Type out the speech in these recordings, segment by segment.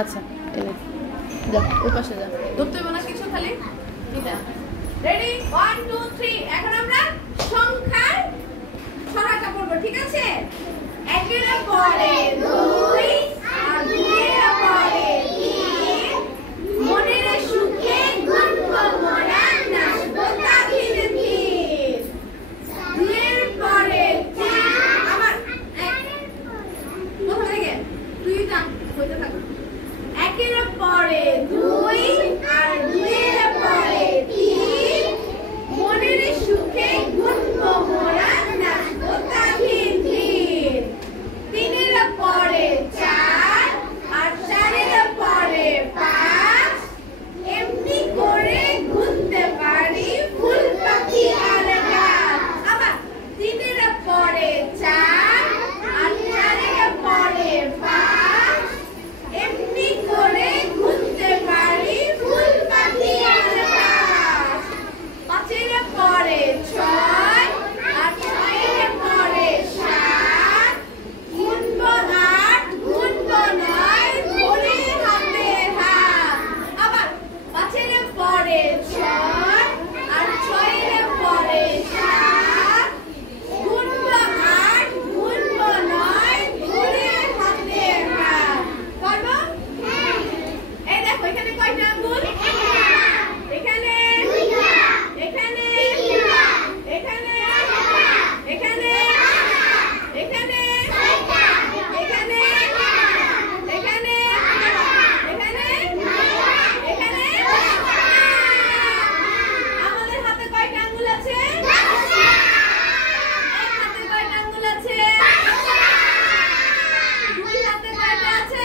আচ্ছা এনে যা ওই পাশে যা ধরতে হবে না কিছু খালি এটা রেডি 1 2 3 এখন আমরা সংখ্যার ছড়াটা পড়ব ঠিক আছে একের পরে 2 আর দুইয়ের পরে 3 মনের সুখে গুনব মোরা নাচবো তাহিরে দিন দুইয়ের পরে 3 আবার প্রথম থেকে তুই না কইতে থাক একের পরে 2 আর দুইয়ের পরে 3 মনের সুখে গুনব মোরা নাচবো তাহিরে দিন তিনের পরে 4 আর চারের পরে 5 এমনি করে গুনতে পারি ফুল পাখি আর গাছ আবার তিনের পরে 4 আর চারের পরে 5 এমনি করে গুনতে পারি ফুল পাখি আর গাছ পাঁচের পরে 6 আর ছয়ের পরে 7 গুনবো 8 গুনবো 9 ধরে হাতে হাত আবার পাঁচের পরে 6 আর ছয়ের পরে 7 গুনবো 8 গুনবো 9 ধরে হাতে হাত পারবো এই দেখো এখানে কয়টা আঙ্গুল এখানে এখানে এখানে এখানে এখানে এখানে এখানে এখানে এখানে আমাদের হাতে কয়টা আঙ্গুল আছে এক হাতে কয়টা আঙ্গুল আছে দুই হাতে কয়টা আছে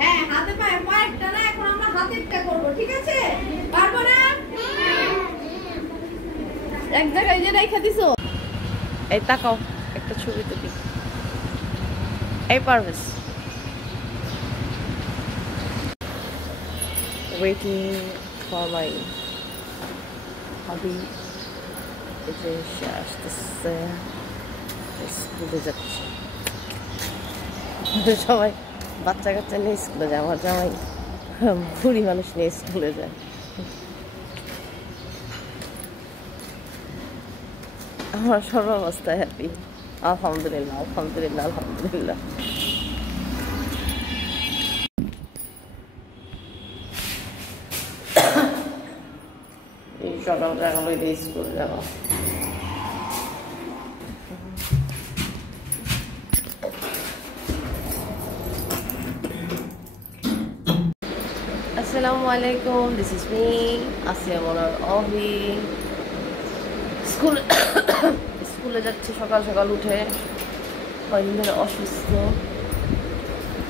হ্যাঁ হাতে পায়ে কয়েকটা না এখন আমরা হাতেরটা করব ঠিক আছে পারবো না এক জায়গায় যে রেখে দিছো এই তাকাও একটা ছবি তুলি এই পারভেজ ওয়েটিং ফর মাই হবি এসে আসতেছে স্কুলে যাচ্ছে সবাই বাচ্চা কাচ্চা নিয়ে স্কুলে যায় আমার জামাই বুড়ি মানুষ নিয়ে স্কুলে যায় আমার সর্বাবস্থায় হ্যাপি আলহামদুলিল্লাহ আলহামদুলিল্লাহ আলহামদুলিল্লাহ এই সকাল সকাল স্কুলে যাবো Assalamualaikum, this is me, Asya Monar Ohi. স্কুলে যাচ্ছি সকাল সকাল উঠে কয়েকদিন ধরে অসুস্থ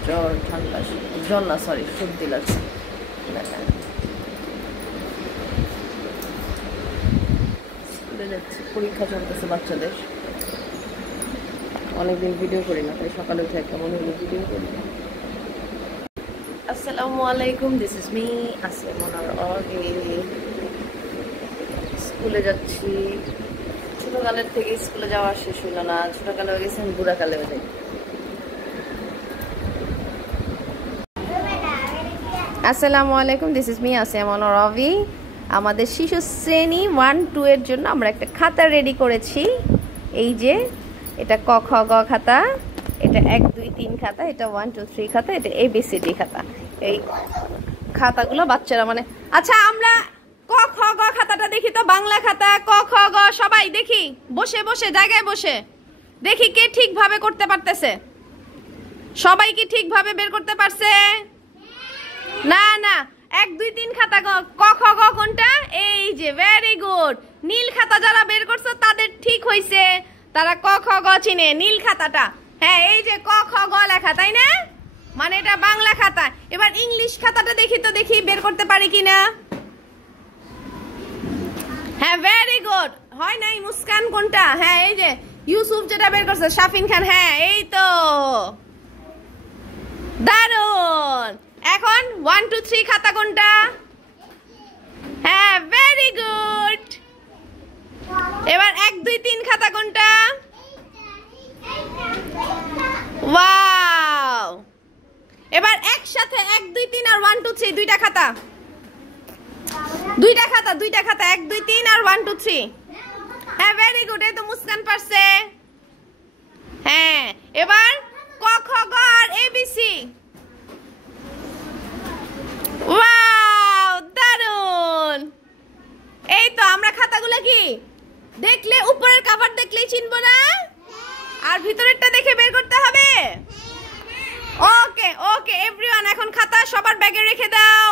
জ্বর ঠান্ডা জ্বর না সরি সর্দি লাগছে স্কুলে যাচ্ছি পরীক্ষা চলতেছে বাচ্চাদের অনেকদিন ভিডিও করি না তাই সকালে উঠে একটা মনে হলো ভিডিও করি Assalamualaikum, this is me, Asya Monar Ohi. স্কুলে যাচ্ছি ছোটকালের থেকে স্কুলে যাওয়া শেষ হলো না ছোটকালে হয়ে গেছে আমি বুড়াকালেও যাই Assalamualaikum, this is me, Asya Monar Ohi. আমাদের শিশু শ্রেণী 1-2 এর জন্য আমরা একটা খাতা রেডি করেছি এই যে এটা ক খ গ খাতা এটা 1 2 3 খাতা এটা 1 2 3 খাতা এটা ABCD খাতা এই খাতাগুলো বাচ্চারা মানে আচ্ছা আমরা ক খ গ খাতাটা দেখি তো বাংলা খাতা ক খ গ সবাই দেখি বসে বসে জায়গায় বসে দেখি কে ঠিকভাবে করতে পারতেছে সবাই কি ঠিকভাবে বের করতে পারছে না না 1 2 3 খাতা ক খ গ কোনটা এই যে ভেরি গুড নীল খাতা যারা বের করছে তাদের ঠিক হইছে তারা ক খ গ চিনে নীল খাতাটা হ্যাঁ এই যে ক খ গ লেখা তাই না মানে এটা বাংলা খাতা এবার ইংলিশ খাতাটা দেখি তো দেখি বের করতে পারি কিনা হ্যাঁ ভেরি গুড হয় নাই মুস্কান কোনটা হ্যাঁ এই যে ইউসুফ যেটা বের করছে শাফিন খান হ্যাঁ এই তো দারুন এখন 1 2 3 খাতা কোনটা হ্যাঁ ভেরি গুড এবার 1 2 3 খাতা কোনটা? ওয়াও, এবার একসাথে 1 2 3 আর 1 2 3 দুইটা খাতা, দুইটা খাতা 1 2 3 আর 1 2 3। হ্যাঁ ভেরি গুড, এই তো মুস্কান পারছে। হ্যাঁ এবার ক খ গ আর এবিসি। ওয়াও দারুন। এই তো আমরা খাতাগুলো কি দেখলে উপরের কভার দেখলেই চিনবো না, আর ভিতরেরটা দেখে বের করতে হবে। ওকে ওকে এভরিওয়ান, এখন খাতা সবার ব্যাগে রেখে দাও।